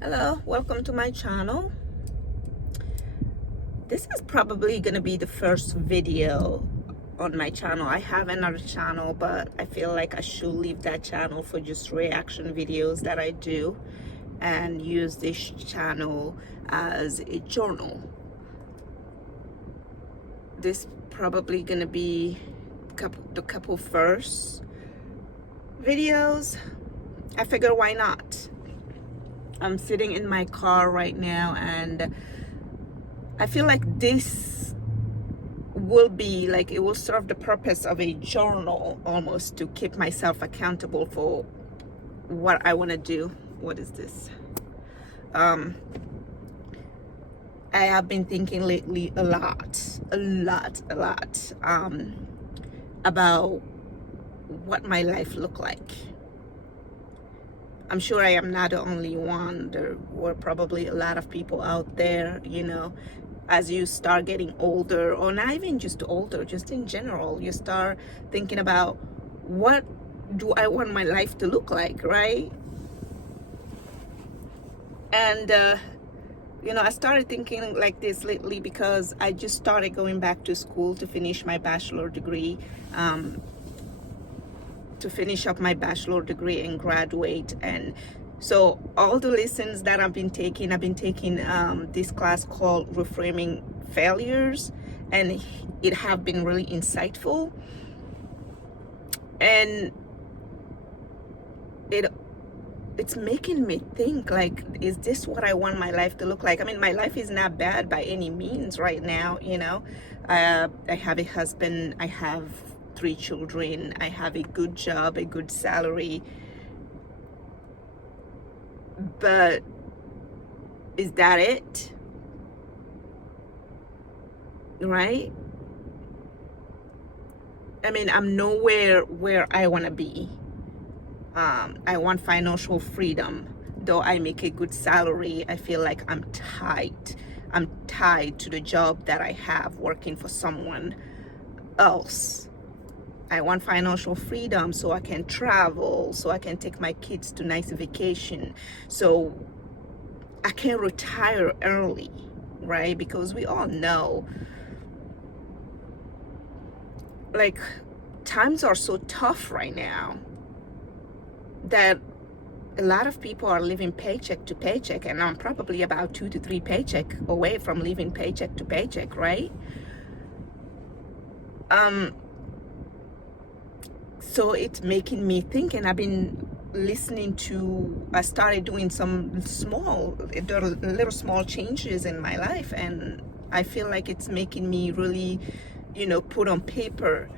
Hello, welcome to my channel. This is probably gonna be the first video on my channel. I have another channel, but I feel like I should leave that channel for just reaction videos that I do and use this channel as a journal. This probably gonna be the couple first videos. I figure why not? I'm sitting in my car right now and I feel like this will be like, it will serve the purpose of a journal almost, to keep myself accountable for what I want to do. What is this? I have been thinking lately a lot about what my life look like. I'm sure I am not the only one. There were probably a lot of people out there, as you start getting older, or not even just older, just in general, you start thinking about, what do I want my life to look like, right? And, I started thinking like this lately because I just started going back to school to finish my bachelor degree. To finish up my bachelor degree and graduate. And so all the lessons that I've been taking this class called Reframing Failures, and it have been really insightful. And it's making me think, like, is this what I want my life to look like? I mean, my life is not bad by any means right now, I have a husband, I have 3 children, I have a good job, a good salary. But is that it? Right? I mean, I'm nowhere where I want to be. I want financial freedom. Though I make a good salary, I feel like I'm tied to the job that I have, working for someone else. I want financial freedom so I can travel, so I can take my kids to nice vacation, so I can retire early, right? Because we all know, like, times are so tough right now that a lot of people are living paycheck to paycheck, and I'm probably about 2 to 3 paycheck away from living paycheck to paycheck, right? So it's making me think, and I've been listening to, I started doing some little small changes in my life, and I feel like it's making me really, put on paper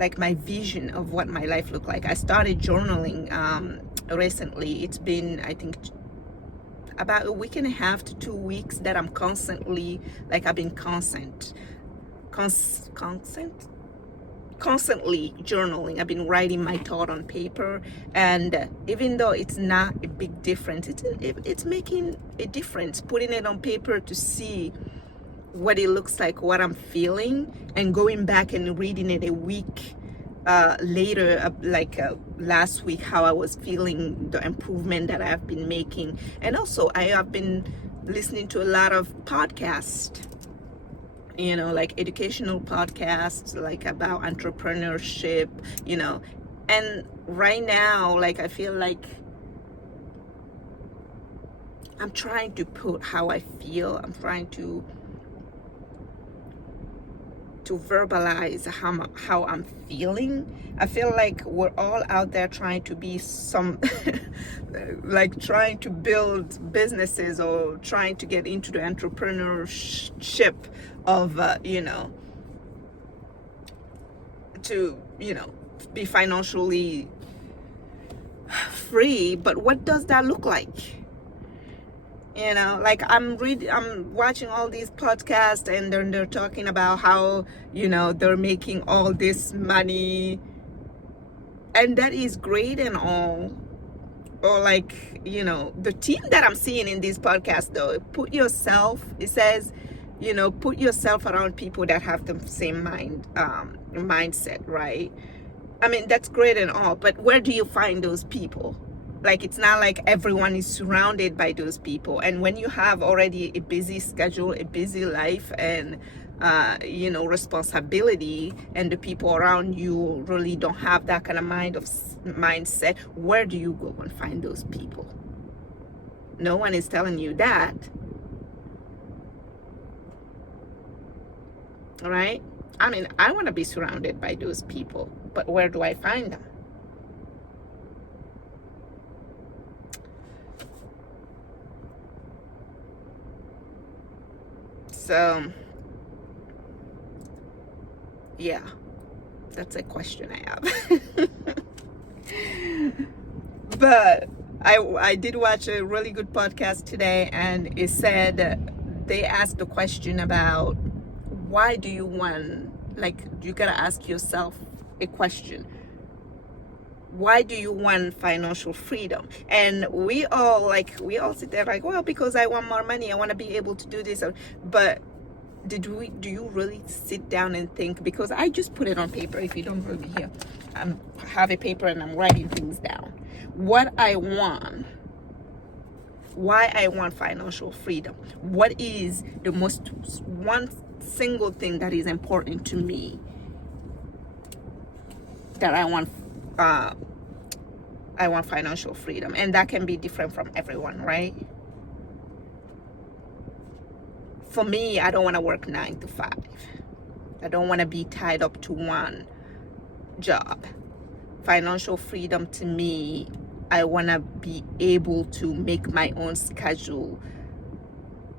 like my vision of what my life looked like. I started journaling recently. It's been, I think, about a week and a half to 2 weeks that I'm constantly, like, I've been constantly journaling. I've been writing my thought on paper, and even though it's not a big difference, it's making a difference, putting it on paper to see what it looks like, what I'm feeling, and going back and reading it a week later, last week, how I was feeling, the improvement that I've been making. And also I have been listening to a lot of podcasts, like educational podcasts, like about entrepreneurship, and right now, like, I feel like I'm trying to put how I feel. I'm trying to verbalize how I'm feeling. I feel like we're all out there trying to be like trying to build businesses, or trying to get into the entrepreneurship of, to, be financially free. But what does that look like? Like, I'm watching all these podcasts, and they're talking about how, they're making all this money, and that is great and all. Or, like, the team that I'm seeing in these podcasts, though, it says, put yourself around people that have the same mindset, right? I mean, that's great and all, but where do you find those people? Like, it's not like everyone is surrounded by those people. And when you have already a busy schedule, a busy life, and responsibility, and the people around you really don't have that kind of mindset, where do you go and find those people? No one is telling you that. All right? I mean, I want to be surrounded by those people, but where do I find them? So, yeah, that's a question I have. But I did watch a really good podcast today, and it said, they asked the question about, why do you want, like, you gotta ask yourself a question. Why do you want financial freedom? And we all sit there like, well, because I want more money, I want to be able to do this. But do you really sit down and think? Because I just put it on paper. If you don't really hear, I have a paper and I'm writing things down. What I want, why I want financial freedom. What is the most one single thing that is important to me that I want financial freedom? And that can be different from everyone, right? For me, I don't want to work 9 to 5. I don't want to be tied up to one job. Financial freedom to me, I want to be able to make my own schedule.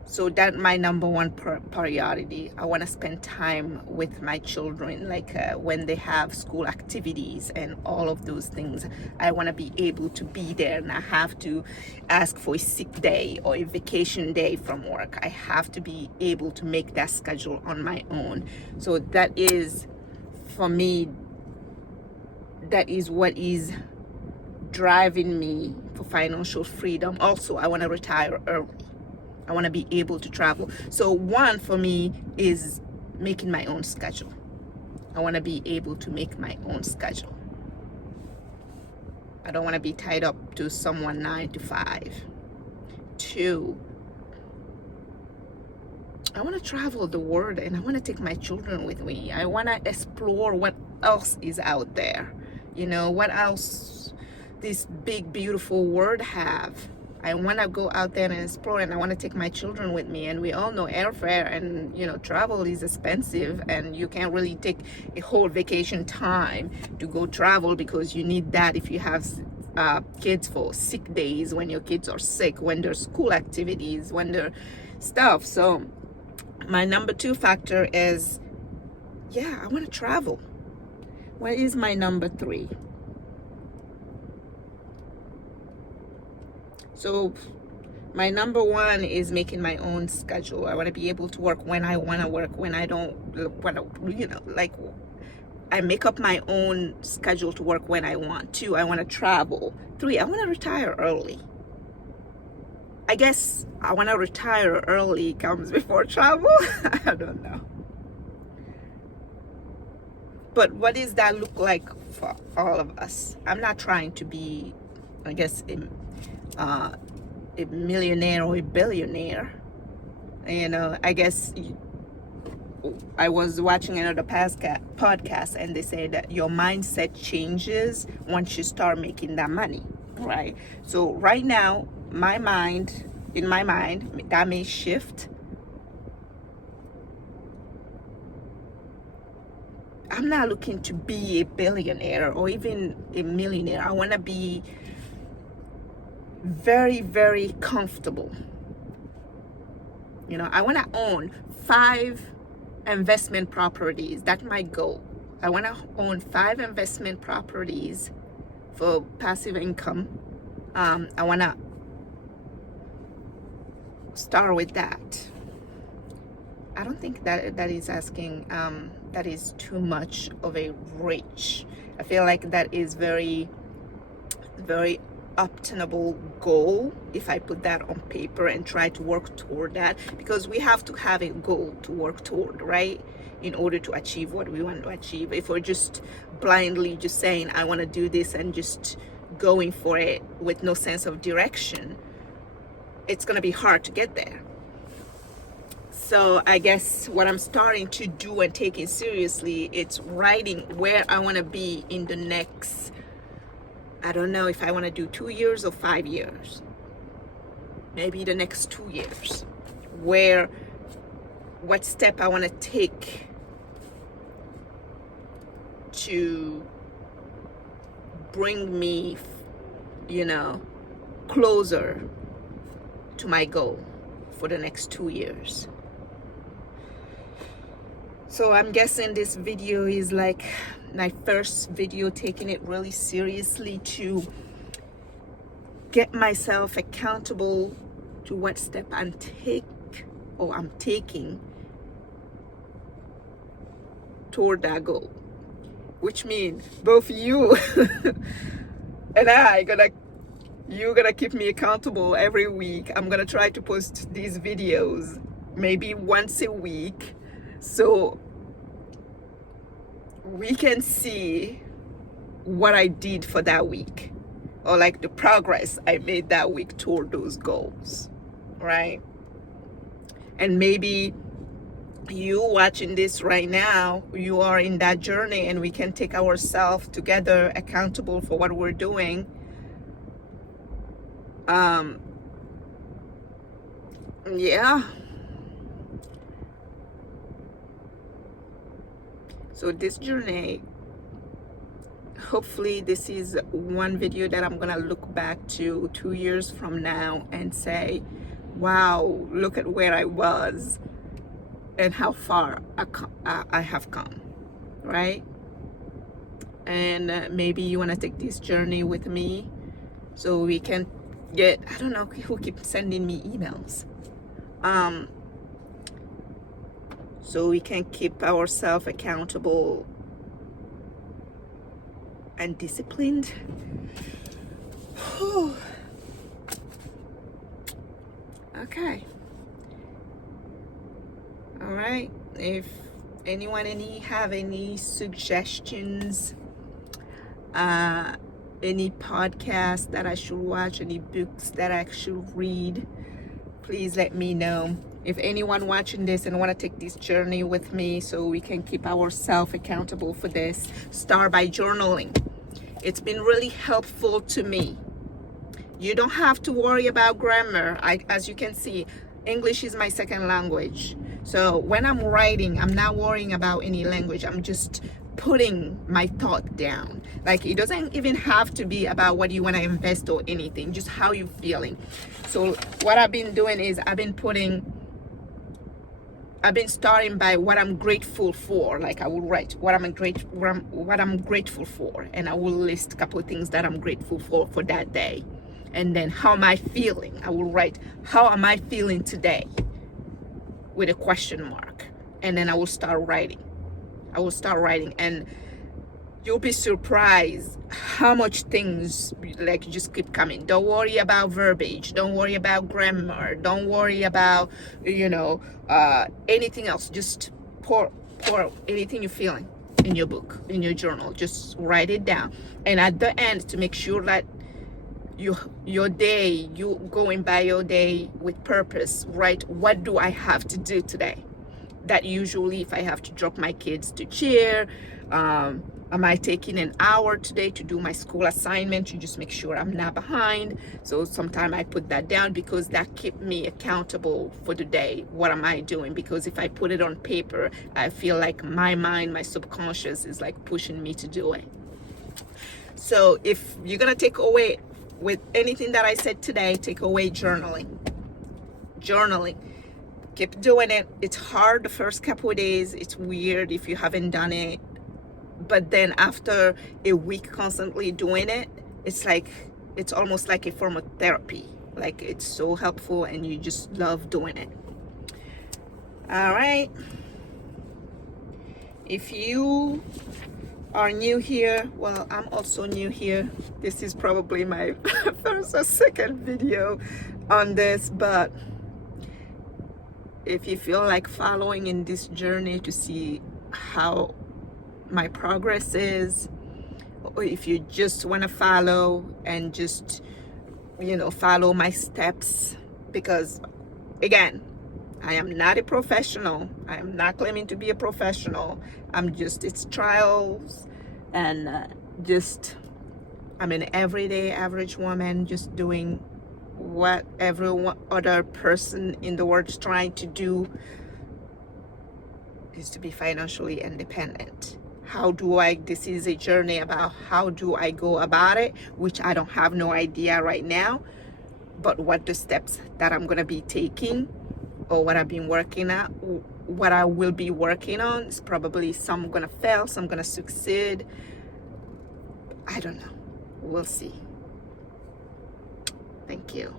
So that's my number one priority. I want to spend time with my children, like when they have school activities and all of those things. I want to be able to be there, and I have to ask for a sick day or a vacation day from work. I have to be able to make that schedule on my own. So that is, for me, that is what is driving me for financial freedom. Also, I want to retire early. I want to be able to travel. So one for me is making my own schedule. I want to be able to make my own schedule. I don't want to be tied up to someone 9 to 5. 2, I want to travel the world, and I want to take my children with me. I want to explore what else is out there. What else this big, beautiful world have. I want to go out there and explore, and I want to take my children with me. And we all know airfare and travel is expensive, and you can't really take a whole vacation time to go travel, because you need that if you have kids for sick days, when your kids are sick, when there's school activities, when there's stuff. So my number 2 factor is, I want to travel. What is my number 3? So my number 1 is making my own schedule. I want to be able to work when I want to work, when I don't want to, like, I make up my own schedule to work when I want. 2, I want to travel. 3, I want to retire early. I guess I want to retire early comes before travel. I don't know. But what does that look like for all of us? I'm not trying to be, I guess, a millionaire or a billionaire. I guess I was watching another podcast, and they said that your mindset changes once you start making that money, right? So right now, in my mind, that may shift. I'm not looking to be a billionaire or even a millionaire. I want to be very, very comfortable. I want to own 5 investment properties. That's my goal. I want to own 5 investment properties for passive income. I want to start with that. I don't think that is asking, that is too much of a reach. I feel like that is very, very obtainable goal if I put that on paper and try to work toward that, because we have to have a goal to work toward, right, in order to achieve what we want to achieve. If we're just blindly just saying I want to do this and just going for it with no sense of direction, it's going to be hard to get there. So I guess what I'm starting to do and taking seriously, it's writing where I want to be in the next, I don't know if I want to do 2 years or 5 years, maybe the next 2 years, what step I want to take to bring me, closer to my goal for the next 2 years. So I'm guessing this video is like my first video taking it really seriously to get myself accountable to what step I'm taking toward that goal, which means both you and you're gonna keep me accountable every week. I'm gonna try to post these videos maybe once a week, so we can see what I did for that week, or like the progress I made that week toward those goals, right? And maybe you watching this right now, you are in that journey, and we can take ourselves together accountable for what we're doing. Yeah. So this journey, hopefully this is one video that I'm gonna look back to 2 years from now and say, wow, look at where I was and how far I have come, right? And maybe you want to take this journey with me so we can get, I don't know who keeps sending me emails, so we can keep ourselves accountable and disciplined. Okay. All right. If anyone have any suggestions, any podcasts that I should watch, any books that I should read, please let me know. If anyone watching this and want to take this journey with me so we can keep ourselves accountable for this, start by journaling. It's been really helpful to me. You don't have to worry about grammar. As you can see, English is my second language. So when I'm writing, I'm not worrying about any language. I'm just putting my thought down. Like, it doesn't even have to be about what you want to invest or anything, just how you're feeling. So what I've been doing is I've been starting by what I'm grateful for. Like, I will write what I'm grateful for, and I will list a couple of things that I'm grateful for that day. And then how am I feeling? I will write, how am I feeling today, with a question mark. And then I will start writing. And you'll be surprised how much things like just keep coming. Don't worry about verbiage. Don't worry about grammar. Don't worry about, anything else. Just pour anything you're feeling in your book, in your journal. Just write it down. And at the end, to make sure that you going by your day with purpose, right? What do I have to do today? That usually, if I have to drop my kids to cheer, am I taking an hour today to do my school assignment to just make sure I'm not behind? So sometimes I put that down because that keeps me accountable for the day. What am I doing? Because if I put it on paper, I feel like my mind, my subconscious is like pushing me to do it. So if you're gonna take away with anything that I said today, take away journaling. Keep doing it. It's hard the first couple of days. It's weird if you haven't done it. But then after a week constantly doing it, it's almost like a form of therapy. Like, it's so helpful and you just love doing it. All right. If you are new here, well, I'm also new here. This is probably my first or second video on this, but if you feel like following in this journey to see how my progress is, or if you just want to follow and just, follow my steps. Because again, I am not a professional. I am not claiming to be a professional. It's trials, and just, I'm an everyday average woman just doing what every other person in the world is trying to do, is to be financially independent. This is a journey about how do I go about it, which I don't have no idea right now, but what the steps that I'm gonna be taking, or what I've been working at, what I will be working on, is probably some gonna fail, some gonna succeed. I don't know. We'll see. Thank you.